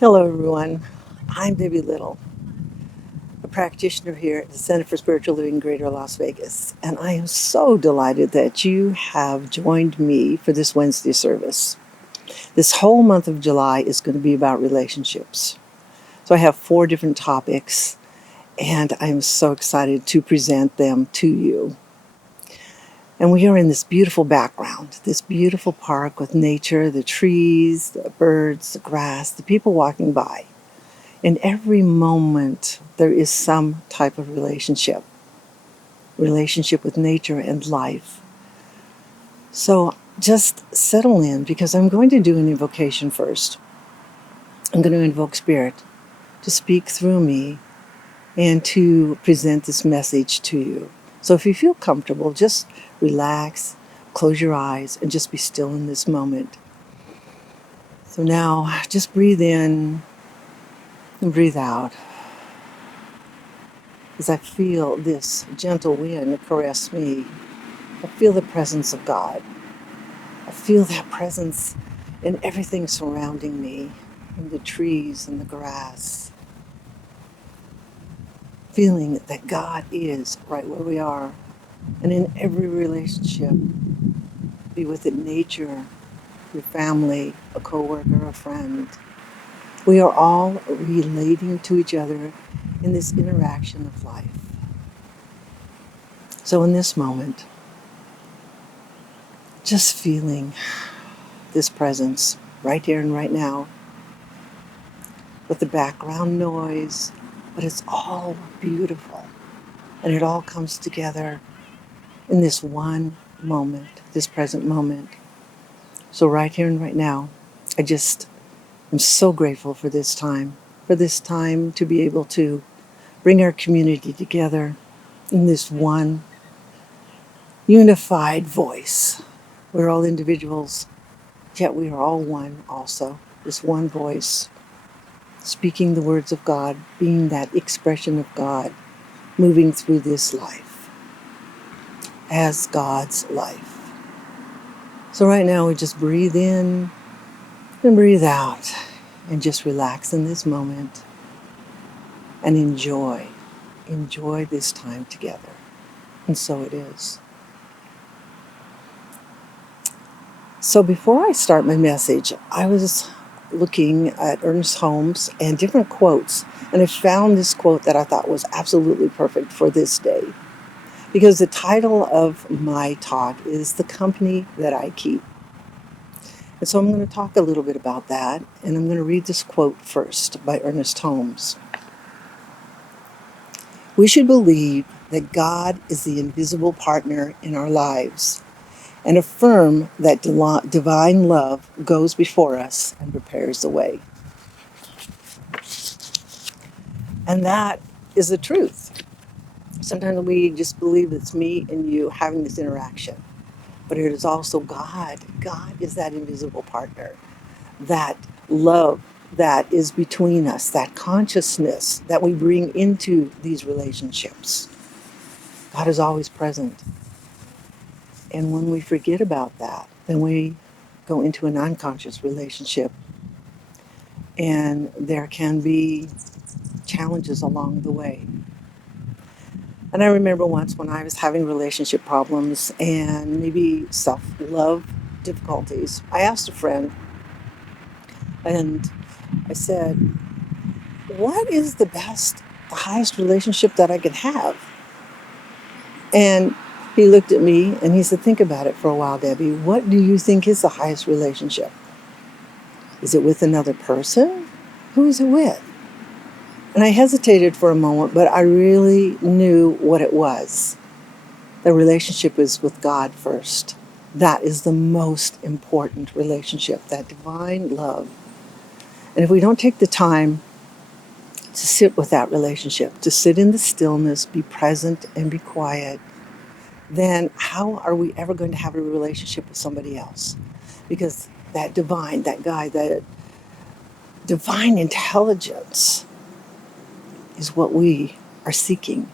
Hello, everyone. I'm Debbie Little, a practitioner here at the Center for Spiritual Living Greater Las Vegas, and I am so delighted that you have joined me for this Wednesday service. This whole month of July is going to be about relationships. So I have 4 different topics, and I'm so excited to present them to you. And we are in this beautiful background, this beautiful park with nature, the trees, the birds, the grass, the people walking by. In every moment, there is some type of relationship with nature and life. So just settle in because I'm going to do an invocation first. I'm going to invoke Spirit to speak through me and to present this message to you. So if you feel comfortable, just relax, close your eyes, and just be still in this moment. So now just breathe in and breathe out. As I feel this gentle wind caress me, I feel the presence of God. I feel that presence in everything surrounding me, in the trees and the grass. Feeling that God is right where we are. And in every relationship, be with it nature, your family, a coworker, a friend. We are all relating to each other in this interaction of life. So in this moment, just feeling this presence right here and right now with the background noise, but it's all beautiful. And it all comes together in this one moment, this present moment. So right here and right now, I just am so grateful for this time to be able to bring our community together in this one unified voice. We're all individuals, yet we are all one also. This one voice, speaking the words of God, being that expression of God, moving through this life as God's life. So right now we just breathe in and breathe out and just relax in this moment and enjoy this time together. And so it is. So before I start my message, I was looking at Ernest Holmes and different quotes, and I found this quote that I thought was absolutely perfect for this day. Because the title of my talk is The Company That I Keep. And so I'm going to talk a little bit about that, and I'm going to read this quote first by Ernest Holmes. We should believe that God is the invisible partner in our lives and affirm that divine love goes before us and prepares the way. And that is the truth. Sometimes we just believe it's me and you having this interaction. But it is also God. God is that invisible partner, that love that is between us, that consciousness that we bring into these relationships. God is always present. And when we forget about that, then we go into an unconscious relationship. And there can be challenges along the way. And I remember once when I was having relationship problems and maybe self-love difficulties, I asked a friend, and I said, what is the highest relationship that I could have? And he looked at me and he said, think about it for a while, Debbie. What do you think is the highest relationship? Is it with another person? Who is it with? And I hesitated for a moment, but I really knew what it was. The relationship is with God first. That is the most important relationship, that divine love. And if we don't take the time to sit with that relationship, to sit in the stillness, be present, and be quiet, then how are we ever going to have a relationship with somebody else? Because that divine, that guide, that divine intelligence is what we are seeking.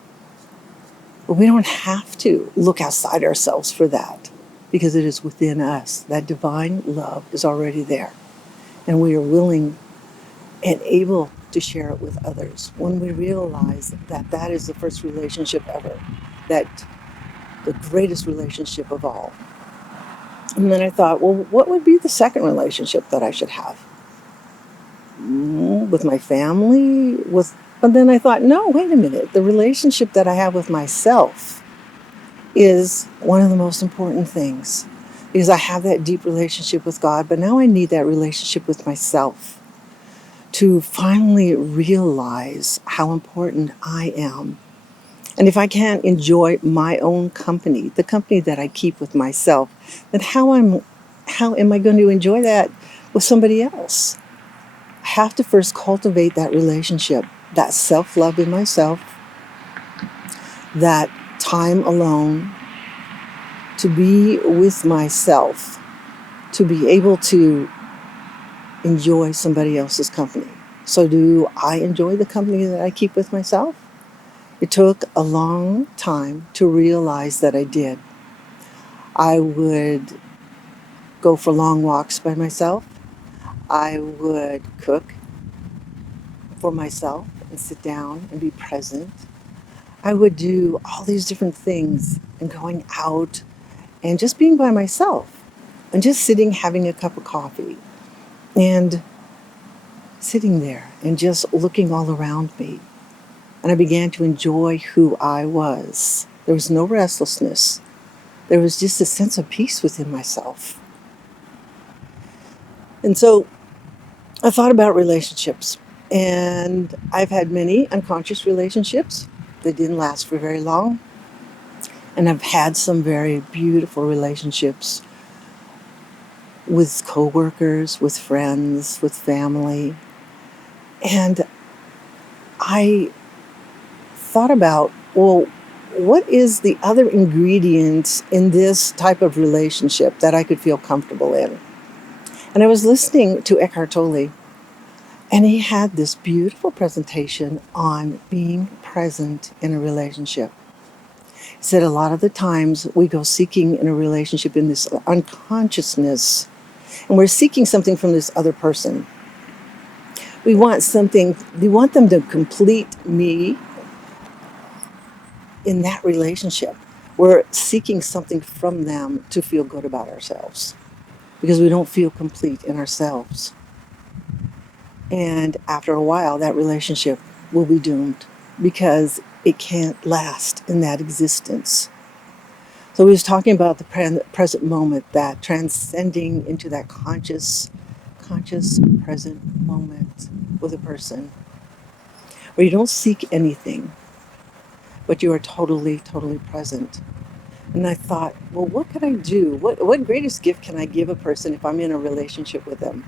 But we don't have to look outside ourselves for that, because it is within us. That divine love is already there. And we are willing and able to share it with others. When we realize that that is the first relationship ever, that the greatest relationship of all. And then I thought, well, what would be the second relationship that I should have? With my family? But then I thought, no, wait a minute. The relationship that I have with myself is one of the most important things, because I have that deep relationship with God, but now I need that relationship with myself to finally realize how important I am. And if I can't enjoy my own company, the company that I keep with myself, then how am I going to enjoy that with somebody else? I have to first cultivate that relationship, that self-love in myself, that time alone to be with myself, to be able to enjoy somebody else's company. So do I enjoy the company that I keep with myself? It took a long time to realize that I did. I would go for long walks by myself. I would cook for myself and sit down and be present. I would do all these different things and going out and just being by myself and just sitting, having a cup of coffee and sitting there and just looking all around me. And I began to enjoy who I was. There was no restlessness. There was just a sense of peace within myself. And so I thought about relationships. And I've had many unconscious relationships that didn't last for very long. And I've had some very beautiful relationships with coworkers, with friends, with family. And I thought about, well, what is the other ingredient in this type of relationship that I could feel comfortable in? And I was listening to Eckhart Tolle, and he had this beautiful presentation on being present in a relationship. He said a lot of the times we go seeking in a relationship in this unconsciousness, and we're seeking something from this other person. We want them to complete me in that relationship. We're seeking something from them to feel good about ourselves because we don't feel complete in ourselves. And after a while, that relationship will be doomed because it can't last in that existence. So he was talking about the present moment, that transcending into that conscious present moment with a person where you don't seek anything, but you are totally present. And I thought, well, what could I do? What greatest gift can I give a person if I'm in a relationship with them?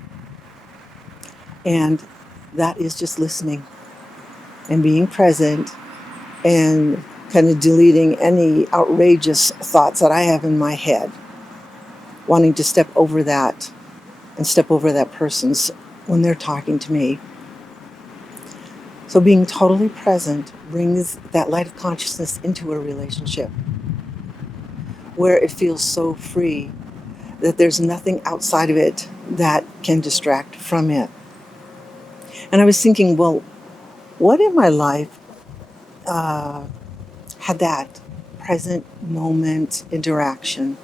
And that is just listening and being present and kind of deleting any outrageous thoughts that I have in my head, wanting to step over that and step over that person's when they're talking to me. So being totally present brings that light of consciousness into a relationship where it feels so free that there's nothing outside of it that can distract from it. And I was thinking, well, what in my life had that present moment interaction?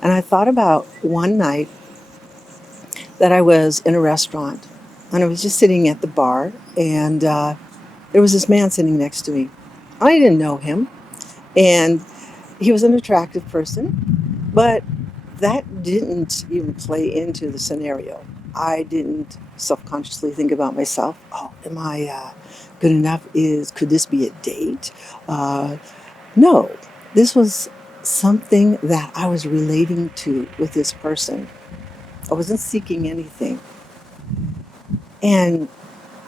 And I thought about one night that I was in a restaurant and I was just sitting at the bar, and there was this man sitting next to me. I didn't know him, and he was an attractive person, but that didn't even play into the scenario. I didn't self-consciously think about myself. Oh, am I good enough? Could this be a date? No, this was something that I was relating to with this person. I wasn't seeking anything. And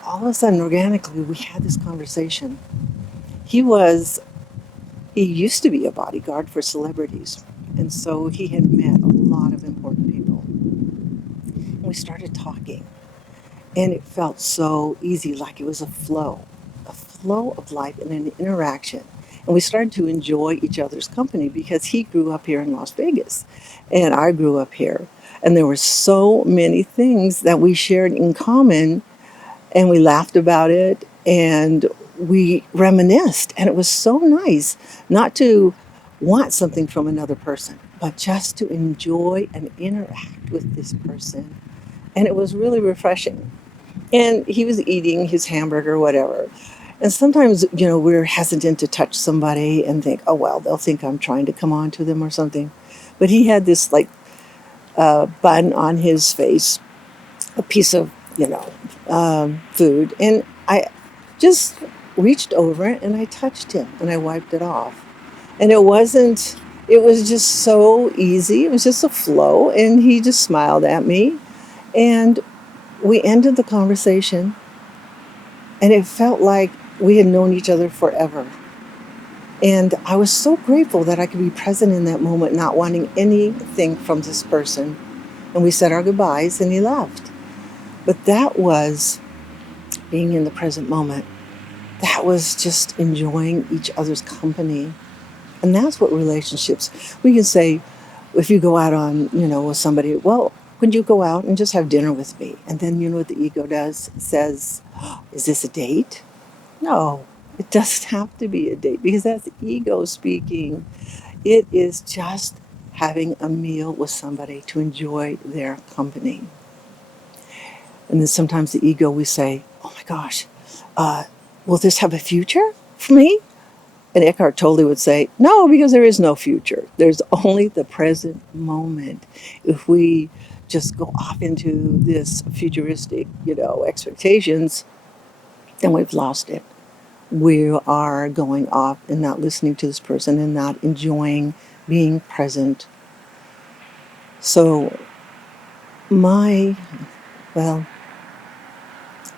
all of a sudden, organically, we had this conversation. He used to be a bodyguard for celebrities. And so he had met a lot of important people. And we started talking. And it felt so easy, like it was a flow of life and an interaction. And we started to enjoy each other's company because he grew up here in Las Vegas and I grew up here. And there were so many things that we shared in common And we laughed about it and we reminisced. And it was so nice not to want something from another person, but just to enjoy and interact with this person. And it was really refreshing. And he was eating his hamburger, or whatever. And sometimes, we're hesitant to touch somebody and think, oh, well, they'll think I'm trying to come on to them or something. But he had this like bun on his face, a piece of, food. And I just reached over and I touched him and I wiped it off. And it was just so easy. It was just a flow. And he just smiled at me. And we ended the conversation. And it felt like we had known each other forever. And I was so grateful that I could be present in that moment, not wanting anything from this person. And we said our goodbyes and he left. But that was being in the present moment. That was just enjoying each other's company. And that's what relationships, we can say, if you go out on, with somebody, well, would you go out and just have dinner with me? And then you know what the ego does? It says, oh, is this a date? No, it doesn't have to be a date because that's ego speaking. It is just having a meal with somebody to enjoy their company. And then sometimes the ego, we say, oh my gosh, will this have a future for me? And Eckhart Tolle would say, no, because there is no future. There's only the present moment. If we just go off into this futuristic, expectations, then we've lost it. We are going off and not listening to this person and not enjoying being present. So my,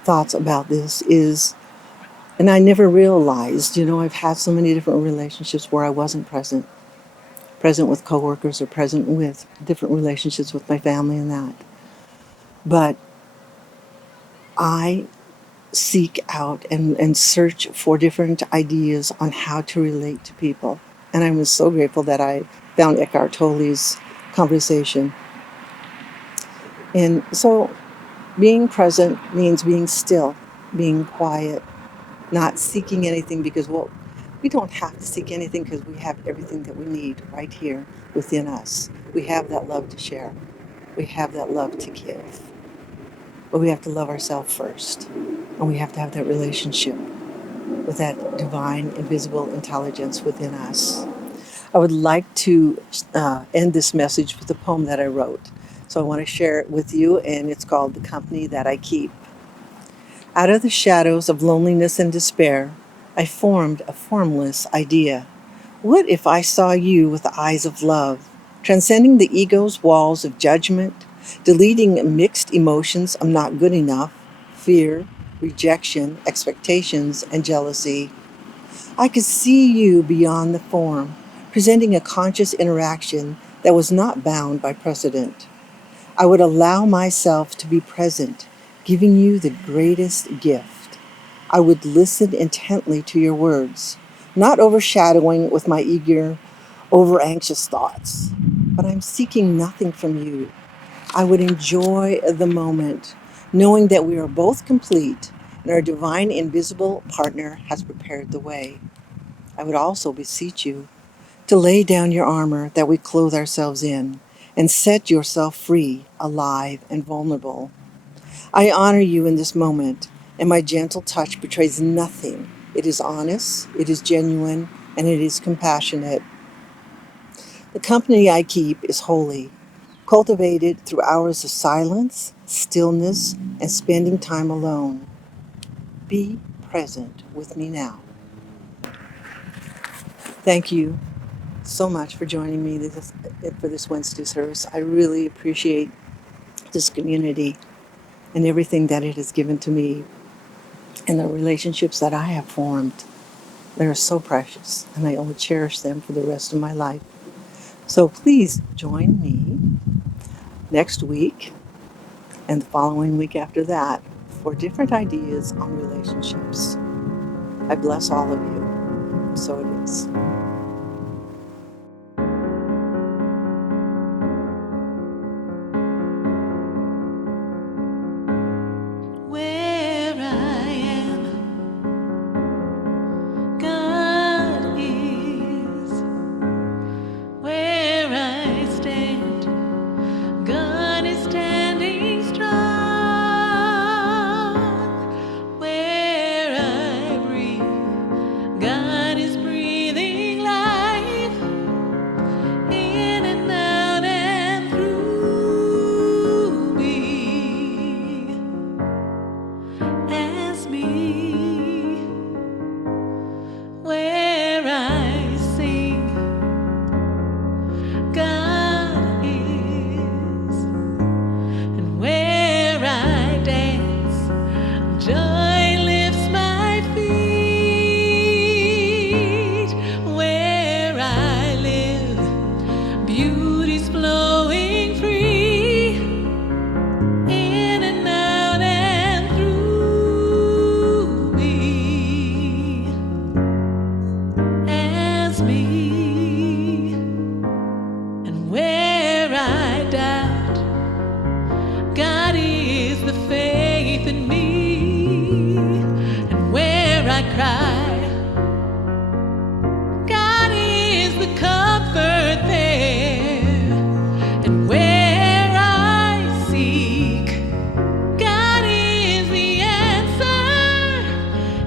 thoughts about this is, and I never realized, I've had so many different relationships where I wasn't present with coworkers or present with different relationships with my family and that. But I seek out and search for different ideas on how to relate to people. And I was so grateful that I found Eckhart Tolle's conversation. And so being present means being still, being quiet, not seeking anything because, well, we don't have to seek anything because we have everything that we need right here within us. We have that love to share. We have that love to give. But we have to love ourselves first. And we have to have that relationship with that divine, invisible intelligence within us. I would like to end this message with a poem that I wrote. So I want to share it with you, and it's called The Company That I Keep. Out of the shadows of loneliness and despair, I formed a formless idea. What if I saw you with the eyes of love, transcending the ego's walls of judgment, deleting mixed emotions of not good enough, fear, rejection, expectations, and jealousy? I could see you beyond the form, presenting a conscious interaction that was not bound by precedent. I would allow myself to be present, giving you the greatest gift. I would listen intently to your words, not overshadowing with my eager, over-anxious thoughts. But I'm seeking nothing from you. I would enjoy the moment, knowing that we are both complete and our divine invisible partner has prepared the way. I would also beseech you to lay down your armor that we clothe ourselves in and set yourself free, alive, and vulnerable. I honor you in this moment, and my gentle touch betrays nothing. It is honest, it is genuine, and it is compassionate. The company I keep is holy, cultivated through hours of silence, stillness, and spending time alone. Be present with me now. Thank you so much for joining me for this Wednesday service. I really appreciate this community and everything that it has given to me and the relationships that I have formed. They're so precious, and I will cherish them for the rest of my life. So please join me next week and the following week after that for different ideas on relationships. I bless all of you. So it is. Where in and out and through me, as me. And where I doubt, God is the faith in me. And where I cry, God is the comfort there. And where I seek, God is the answer,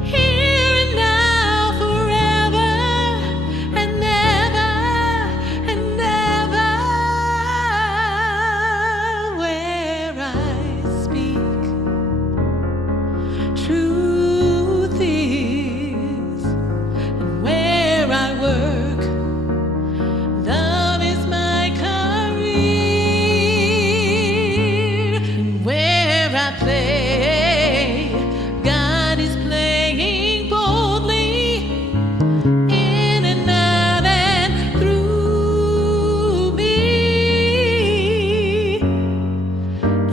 here and now, forever and ever and ever. Where I speak, truth is, and where I work, love is my career. And where I play, God is playing boldly, in and out and through me,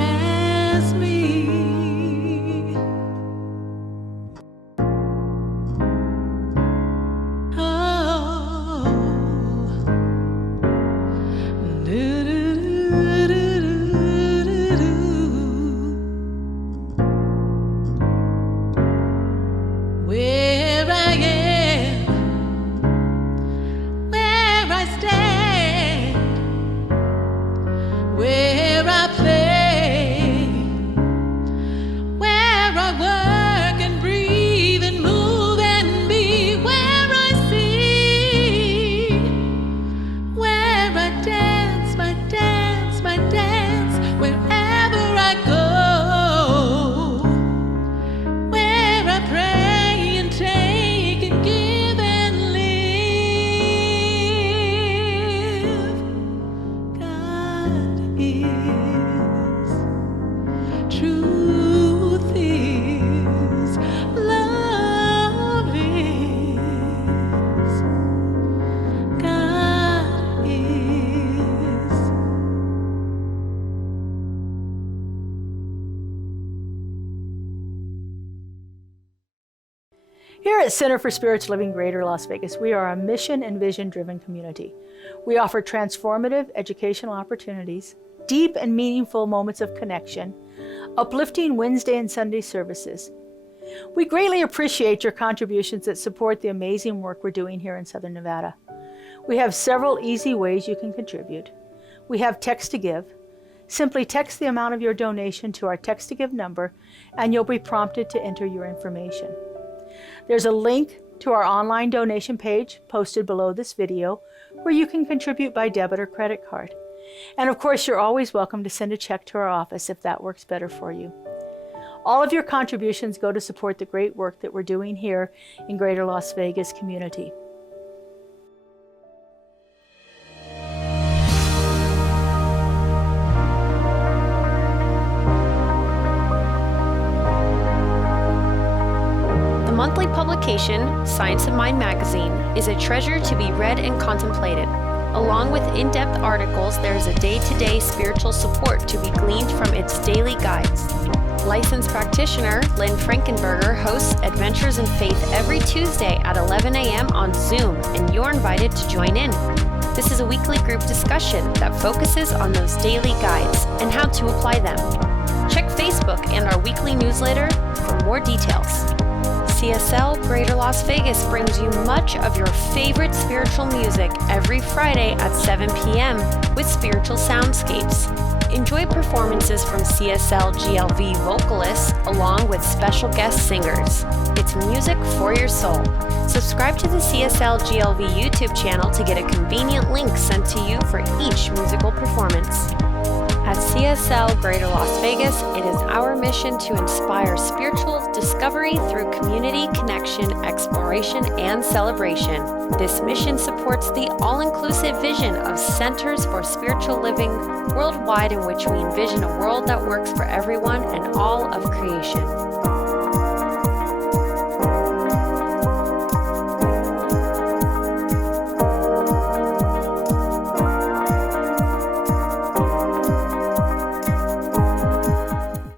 as me. Where I am, where I stand, where I play, where I work and breathe and move and be, where I see, where I dance, my dance, my dance, wherever I go, where I pray and take and give and live. God is, truth is, love is, God is. Here at Center for Spiritual Living Greater Las Vegas, we are a mission and vision-driven community. We offer transformative educational opportunities, deep and meaningful moments of connection, uplifting Wednesday and Sunday services. We greatly appreciate your contributions that support the amazing work we're doing here in Southern Nevada. We have several easy ways you can contribute. We have text to give. Simply text the amount of your donation to our text to give number, and you'll be prompted to enter your information. There's a link to our online donation page posted below this video where you can contribute by debit or credit card. And of course, you're always welcome to send a check to our office if that works better for you. All of your contributions go to support the great work that we're doing here in Greater Las Vegas community. The monthly publication, Science of Mind magazine, is a treasure to be read and contemplated. Along with in-depth articles, there is a day-to-day spiritual support to be gleaned from its daily guides. Licensed practitioner Lynn Frankenberger hosts Adventures in Faith every Tuesday at 11 a.m. on Zoom, and you're invited to join in. This is a weekly group discussion that focuses on those daily guides and how to apply them. Check Facebook and our weekly newsletter for more details. CSL Greater Las Vegas brings you much of your favorite spiritual music every Friday at 7 p.m. with spiritual soundscapes. Enjoy performances from CSLGLV vocalists along with special guest singers. It's music for your soul. Subscribe to the CSLGLV YouTube channel to get a convenient link sent to you for each musical performance. At CSL Greater Las Vegas, it is our mission to inspire spiritual discovery through community connection, exploration, and celebration. This mission supports the all-inclusive vision of Centers for Spiritual Living worldwide, in which we envision a world that works for everyone and all of creation.